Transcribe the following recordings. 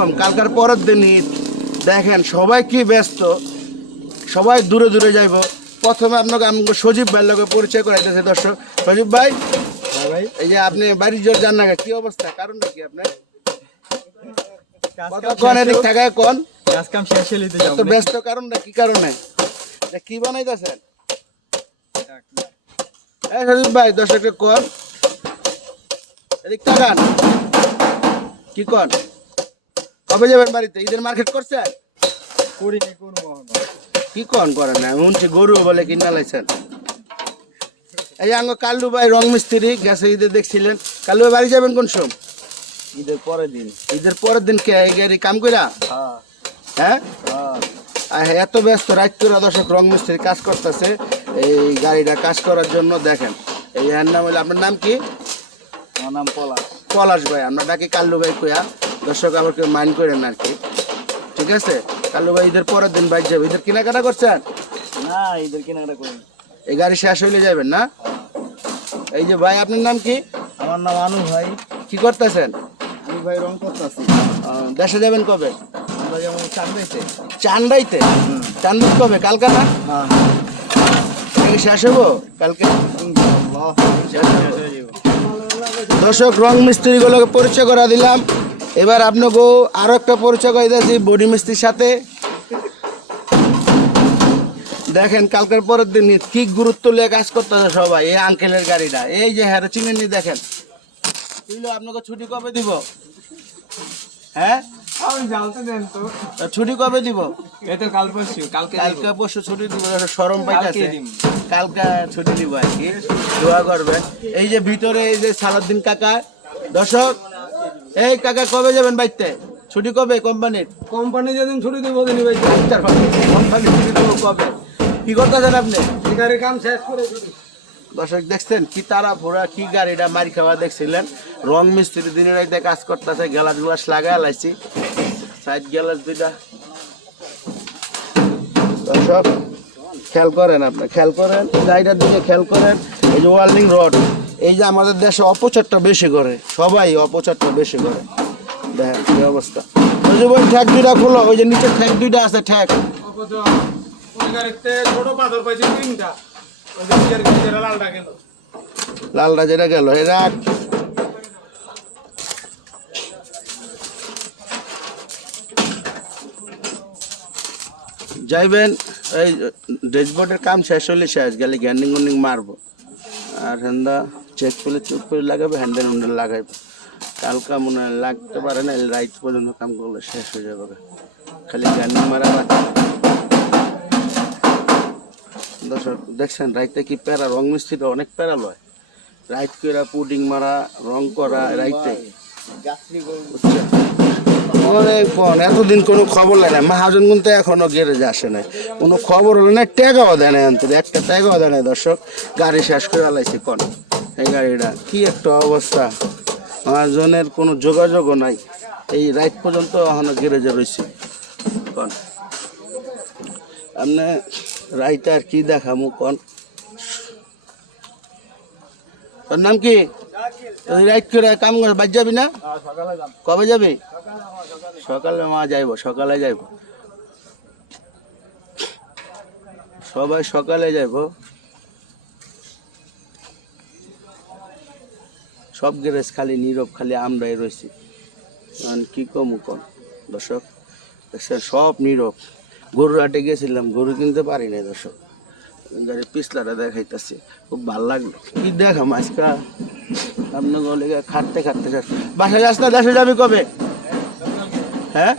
রকম কালকার পরের দিন ঈদ দেখেন সবাই কি ব্যস্ত সবাই দূরে দূরে যাইব প্রথমে আপনাকে আমাকে সজীব ভাইয়ের লগে পরিচয় করাইতেছে দর্শক সজীব ভাই হ্যাঁ ভাই এই যে আপনি বাড়ির জোর যান না কি অবস্থা কারণটা কি আপনার কতক্ষণ এদিক থাকায় কোন কাজ কাম শেষ হইলে তো যাব তো ব্যস্ত কারণটা কি কারণে কি বানাইতেছেন এই সজীব ভাই দর্শককে কোন এদিক তাকান কি কোন কবে যাবেন বাড়িতে ঈদের মার্কেট করছেন করিনি কোন মহনা কি কোন করেন না শুনছি গরু বলে কিনা লাইছেন এই যে আঙ্গ কাল্লু ভাই রং মিস্ত্রি গেছে ঈদে দেখছিলেন কাল্লু ভাই বাড়ি যাবেন কোন সময় ঈদের পরের দিন ঈদের পরের দিন কে এই গাড়ি কাম কইরা হ্যাঁ হ্যাঁ হ্যাঁ আর এত ব্যস্ত রাত করে দর্শক রং মিস্ত্রি কাজ করতেছে এই গাড়িটা কাজ করার জন্য দেখেন এই এর নাম হলো আপনার নাম কি আমার নাম পলাশ পলাশ ভাই আমরা ডাকি কাল্লু ভাই কইয়া দর্শক আবার কেউ মাইন্ড করেন না আর কি ঠিক আছে কাল্লু ভাই ঈদের পরের দিন বাইক যাবে ঈদের কেনাকাটা করছেন না ঈদের কেনাকাটা করিনি এই গাড়ি শেষ হইলে যাবেন না এই যে ভাই আপনার নাম কি আমার নাম আনু ভাই কি করতেছেন আমি ভাই রং করতেছি দেশে যাবেন কবে আমরা যেমন চান্দাইতে চান্দাইতে চান্দাই কবে কালকা না হ্যাঁ নাকি শেষ হবো কালকে ইনশাআল্লাহ শেষ হয়ে যাব দর্শক রং মিস্ত্রিগুলোকে পরিচয় করা দিলাম এবার আপনাকে আরো একটা পরিচয় করে দিয়েছি বডি মিস্ত্রির সাথে দেখেন কালকের পরের দিন কি গুরুত্ব নিয়ে কাজ করতেছে সবাই এই আঙ্কেলের গাড়িটা এই যে হ্যাঁ চিনেননি দেখেন বুঝলো আপনাকে ছুটি কবে দিব হ্যাঁ আমি জানতে দেন তো তা ছুটি কবে দিব এই তো কাল পরশু কালকে কালকে পরশু ছুটি দিব সরম পাইতেছে কালকে দিব। কালকে ছুটি দিব আর কি দোয়া করবেন এই যে ভিতরে এই যে সালাউদ্দিন কাকা দর্শক এই কাকা কবে যাবেন বাইতে ছুটি কবে কোম্পানির কোম্পানি যেদিন ছুটি দিব দিনই ভাই কোম্পানি ছুটি দিব কবে কি করতেছেন আপনি গাড়ির কাম শেষ করে ছুটি দর্শক দেখছেন কি তারা ভোরা কি গাড়িটা মারি খাওয়া দেখছিলেন রং মিস্ত্রি দিনের রাইতে কাজ করতেছে গ্লাস গ্লাস লাগাই লাইছি সাইড গ্লাস দুইটা দর্শক খেয়াল করেন আপনি খেয়াল করেন গাড়িটার দিকে খেয়াল করেন এই যে ওয়ার্ল্ডিং রড এই যে আমাদের দেশে অপচারটা বেশি করে সবাই অপচারটা বেশি করে দেখেন কি অবস্থা ওই যে ওই ঠ্যাক দুইটা খোলো ওই যে নিচে ঠ্যাক দুইটা আছে ঠ্যাক ওই গাড়িতে ছোট পাথর পাইছি তিনটা ওই যে লালটা গেল লালটা যেটা গেল এরা যাইবেন এই ড্যাশবোর্ডের কাম শেষ হলে শেষ গেলে গ্যান্ডিং গুন্ডিং মারবো আর হ্যান্ডা চেক করে লাগাবে হ্যান্ডেল উন্ডেল লাগাইবে কালকা মনে হয় লাগতে পারে না রাইট পর্যন্ত কাম করলে শেষ হয়ে যাবে খালি গ্যান্ডিং মারা বাকি দর্শক দেখছেন রাইতে কি প্যারা রং মিস্ত্রিটা অনেক প্যারা লয় রাইট করা পুডিং মারা রং করা রাইতে অনেক এতদিন কোনো খবর লাগে না মহাজন কিন্তু এখনো গ্যারেজে আসে নাই কোনো খবর হলো না টাকাও দেয় না অন্তত একটা টাকাও দেয় না দর্শক গাড়ি শেষ করে আলাইছি কোন এই গাড়িটা কি একটা অবস্থা মহাজনের কোনো যোগাযোগও নাই এই রাইট পর্যন্ত এখনো গ্যারেজে রয়েছে কোন আপনি রাইট আর কি দেখামু কোন তোর নাম কি রাইট করে কাম করে বাজ যাবি না কবে যাবি সকালে মা যাইব সকালে যাইব সবাই সকালে যাইব সব গ্যারেজ খালি নীরব খালি আমরাই রয়েছি কি কমু কম দর্শক দেখছেন সব নীরব গরুর হাটে গেছিলাম গরু কিনতে পারি নাই দর্শক গাড়ির পিছলাটা দেখাইতেছি খুব ভালো লাগলো কি দেখাম আজকা আপনার গলে খাটতে খাটতে বাসায় যাস না দেশে যাবি কবে হ্যাঁ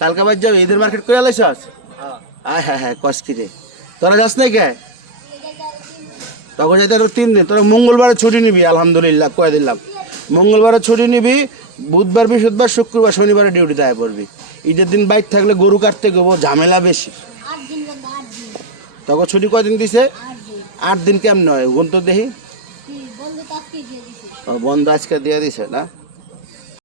কালকে বাদ যাবি ঈদের মার্কেট করে আলাইছ আয় হ্যাঁ হ্যাঁ কষ্টি রে তোরা যাস নাই কে তখন যাইতে আরো 3 দিন তোরা মঙ্গলবারে ছুটি নিবি আলহামদুলিল্লাহ কয়ে দিলাম মঙ্গলবারে ছুটি নিবি বুধবার বৃহস্পতিবার শুক্রবার শনিবারে ডিউটিতে আয় পড়বি ঈদের দিন বাইক থাকলে গরু কাটতে গেবো ঝামেলা বেশি তখন ছুটি কয়দিন দিছে 8 দিন কেমন হয় গুন তো দেখি বন্ধ আজকে দিয়ে দিছে না